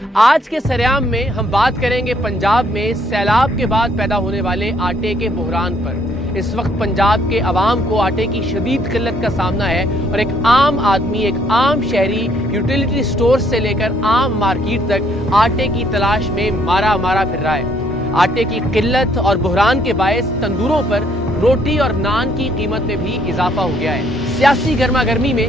آج کے سریام میں ہم بات کریں گے پنجاب میں سیلاب کے بعد پیدا ہونے والے آٹے کے بحران پر۔ اس وقت پنجاب کے عوام کو آٹے کی شدید قلت کا سامنا ہے اور ایک عام آدمی، ایک عام شہری یوٹیلیٹی سٹور سے لے کر عام مارکیٹ تک آٹے کی تلاش میں مارا پھر رہا ہے۔ آٹے کی قلت اور بحران کے باعث تندوروں پر روٹی اور نان کی قیمت میں بھی اضافہ ہو گیا ہے۔ سیاسی گرما گرمی میں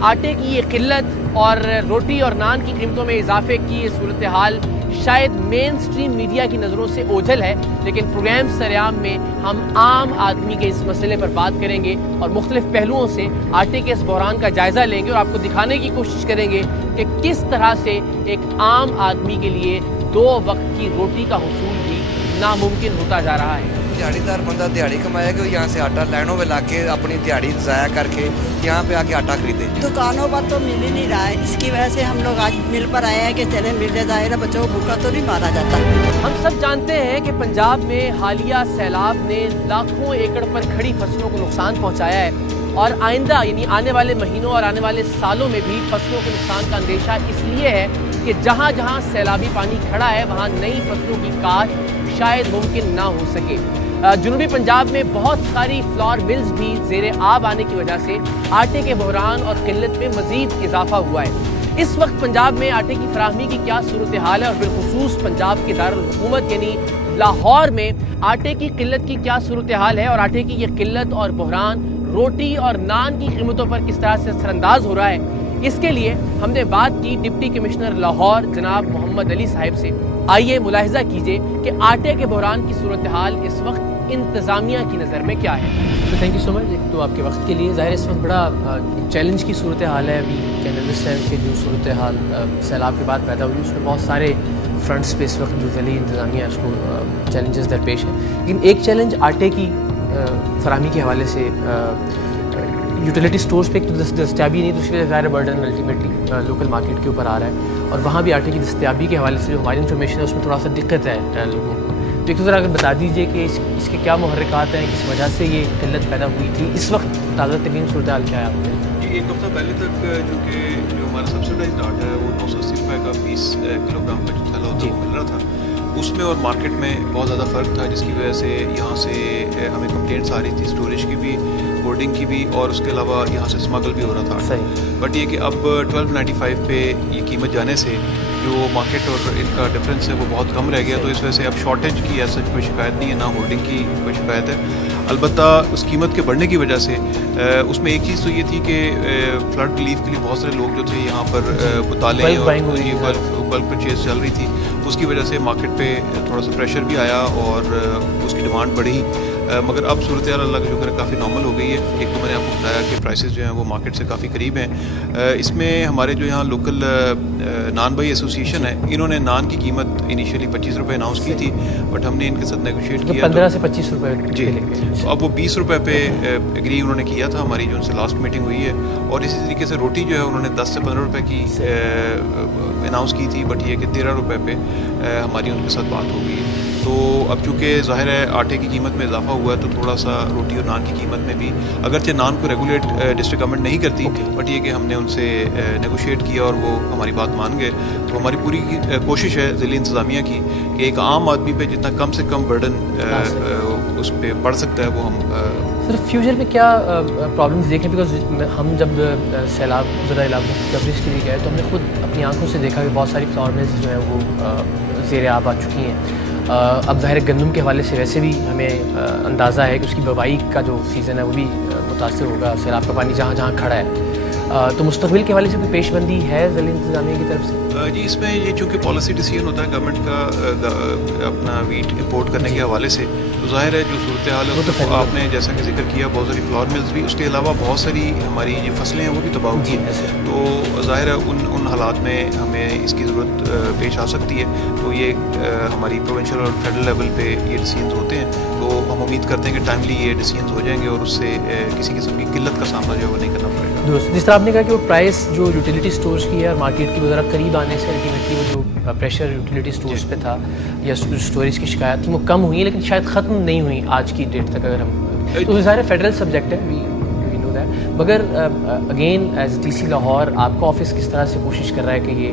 آٹے کی یہ قلت اور روٹی اور نان کی قیمتوں میں اضافے کی یہ صورتحال شاید مین سٹریم میڈیا کی نظروں سے اوجھل ہے، لیکن پروگرام سریام میں ہم عام آدمی کے اس مسئلے پر بات کریں گے اور مختلف پہلوؤں سے آٹے کے اس بحران کا جائزہ لیں گے اور آپ کو دکھانے کی کوشش کریں گے کہ کس طرح سے ایک عام آدمی کے لیے 2 وقت کی روٹی کا حصول بھی ناممکن ہوتا جا رہا ہے۔ دیہڑی دار بندہ دیہڑی کمایا کہ یہاں سے آٹا لائنوں میں لا کے اپنی دیہڑی ضائع کر کے یہاں پہ آ کے آٹا خریدے۔ دکانوں پر تو مل ہی نہیں رہا ہے، اس کی وجہ سے ہم لوگ آج مل پر آئے ہیں کہ چلیں مل ظاہر ہے بچوں کو بھوکا تو نہیں مارا جاتا۔ ہم سب جانتے ہیں کہ پنجاب میں حالیہ سیلاب نے لاکھوں ایکڑ پر کھڑی فصلوں کو نقصان پہنچایا ہے اور آئندہ یعنی آنے والے مہینوں اور آنے والے سالوں میں بھی فصلوں کے نقصان کا اندیشہ اس لیے ہے کہ جہاں جہاں سیلابی پانی کھڑا ہے وہاں نئی فصلوں کی کاشت شاید ممکن نہ ہو سکے۔ جنوبی پنجاب میں بہت ساری فلور ملز بھی زیر آب آنے کی وجہ سے آٹے کے بحران اور قلت میں مزید اضافہ ہوا ہے۔ اس وقت پنجاب میں آٹے کی فراہمی کی کیا صورتحال ہے اور بالخصوص پنجاب کے دارالحکومت یعنی لاہور میں آٹے کی قلت کی کیا صورتحال ہے اور آٹے کی یہ قلت اور بحران روٹی اور نان کی قیمتوں پر کس طرح سے اثر انداز ہو رہا ہے، اس کے لیے ہم نے بات کی ڈپٹی کمشنر لاہور جناب محمد علی صاحب سے۔ آئیے ملاحظہ کیجئے کہ آٹے کے بحران کی صورتحال اس وقت انتظامیہ کی نظر میں کیا ہے۔ تو تھینک یو سو مچ ایک تو آپ کے وقت کے لیے۔ ظاہر اس وقت بڑا چیلنج کی صورتحال ہے، ابھی کین انڈرسٹینڈ کہ جو صورتحال سیلاب کے بعد پیدا ہوئی اس میں بہت سارے فرنٹس پہ اس وقت جو ذیلی انتظامیہ اس کو چیلنجز درپیش ہیں، لیکن ایک چیلنج آٹے کی فراہمی کے حوالے سے یوٹیلیٹی سٹورز پہ ایک تو دستیابی نہیں، دوسری وجہ ظاہر برڈن الٹیمیٹلی لوکل مارکیٹ کے اوپر آ رہا ہے اور وہاں بھی آٹے کی دستیابی کے حوالے سے جو ہماری انفارمیشن ہے اس میں تھوڑا سا دقت ہے لوگوں کو۔ تو ایک تو ذرا اگر بتا دیجیے کہ اس کے کیا محرکات ہیں، کس وجہ سے یہ قلت پیدا ہوئی تھی، اس وقت تازہ ترین صورتحال کیا ہے آپ کے؟ ایک ہفتہ پہلے تک جو ہمارا سبسڈائزڈ آٹا ہے وہ 980 روپے کا 20 کلو گرام کا جو تھیلا ہوتا ہے وہ مل رہا تھا، اس میں اور مارکیٹ میں بہت زیادہ فرق تھا، جس کی وجہ سے یہاں سے ہمیں کمپلینٹس آ رہی تھی اسٹوریج کی بھی، ہولڈنگ کی بھی، اور اس کے علاوہ یہاں سے اسمگل بھی ہو رہا تھا۔ صحیح۔ بٹ یہ کہ اب 1295 پہ یہ قیمت جانے سے جو مارکیٹ اور ان کا ڈفرینس ہے وہ بہت کم رہ گیا، تو اس وجہ سے اب شارٹیج کی ایسا کوئی شکایت نہیں ہے، نہ ہولڈنگ کی کوئی شکایت ہے۔ البتہ اس قیمت کے بڑھنے کی وجہ سے اس میں ایک چیز تو یہ تھی کہ فلڈ ریلیف کے لیے بہت سارے لوگ جو تھے یہاں پر مطالعے اور بلک پرچیز چل رہی تھی، اس کی وجہ سے مارکیٹ پہ تھوڑا سا پریشر بھی آیا اور اس کی ڈیمانڈ بڑھی، مگر اب صورتحال اللہ کا شکر ہے کافی نارمل ہو گئی ہے۔ ایک تو میں نے آپ کو بتایا کہ پرائسز جو ہیں وہ مارکیٹ سے کافی قریب ہیں۔ اس میں ہمارے جو یہاں لوکل نان بھائی ایسوسیشن ہے، انہوں نے نان کی قیمت انیشیلی 25 روپے اناؤنس کی تھی، بٹ ہم نے ان کے ساتھ نیگوشیٹ کیا 15 سے 25 روپے جی، تو اب وہ 20 روپے پہ ایگری انہوں نے کیا تھا، ہماری جو ان سے لاسٹ میٹنگ ہوئی ہے، اور اسی طریقے سے روٹی جو ہے انہوں نے 10 سے 15 روپے کی اناؤنس کی تھی، بٹ یہ کہ 13 روپے پہ ہماری ان کے ساتھ بات ہو گئی ہے۔ تو اب چونکہ ظاہر ہے آٹے کی قیمت میں اضافہ ہوا ہے تو تھوڑا سا روٹی اور نان کی قیمت میں بھی، اگرچہ نان کو ریگولیٹ ڈسٹرکٹ گورنمنٹ نہیں کرتی، بٹ یہ کہ ہم نے ان سے نیگوشیٹ کیا اور وہ ہماری بات مان گئے۔ تو ہماری پوری کوشش ہے ضلعی انتظامیہ کی کہ ایک عام آدمی پہ جتنا کم سے کم برڈن اس پہ پڑ سکتا ہے وہ ہم سر فیوچر میں کیا پرابلمس دیکھیں، بیکاز ہم جب سیلاب زدہ علاقوں کی کوریج کے لیے گئے تو ہم نے خود اپنی آنکھوں سے دیکھا کہ بہت ساری فلاور ملز جو ہیں وہ زیر آب آ چکی ہیں۔ اب ظاہر گندم کے حوالے سے ویسے بھی ہمیں اندازہ ہے کہ اس کی بوائی کا جو سیزن ہے وہ بھی متاثر ہوگا، سیلاب کا پانی جہاں جہاں کھڑا ہے، تو مستقبل کے حوالے سے کوئی پیش بندی ہے ضلعی انتظامیہ کی طرف سے؟ جی، اس میں یہ چونکہ پالیسی ڈیسیژن ہوتا ہے گورنمنٹ کا اپنا ویٹ امپورٹ کرنے کے حوالے سے، تو ظاہر ہے جو صورتحال ہے اس کو آپ نے جیسا کہ ذکر کیا، بہت ساری فلاور ملز بھی، اس کے علاوہ بہت ساری ہماری جو فصلیں ہیں وہ بھی تباہ ہوئی ہیں، تو ظاہر ہے ان حالات میں ہمیں اس کی ضرورت پیش آ سکتی ہے۔ تو یہ ہماری پروونشل اور فیڈرل لیول پہ یہ ڈیسیژنز ہوتے ہیں، تو ہم امید کرتے ہیں کہ ٹائملی یہ ڈیسیژنز ہو جائیں گے اور اس سے کسی قسم کی قلت کا سامنا جو ہے وہ نہیں کرنا پڑے گا۔ جس طرح آپ نے کہا کہ وہ پرائس جو یوٹیلیٹی سٹورز کی ہے اور مارکیٹ کی وہ ذرا قریب آنے سے الٹیمیٹلی وہ جو پریشر یوٹیلیٹی سٹورز پہ تھا یا اسٹوریج کی شکایت تھی وہ کم ہوئی، لیکن شاید ختم نہیں ہوئی آج کی ڈیٹ تک۔ اگر ہم تو ظاہر فیڈرل سبجیکٹ ہے، وی نو دیٹ، مگر again as D C Lahore آپ کا آفس کس طرح سے کوشش کر رہا ہے کہ یہ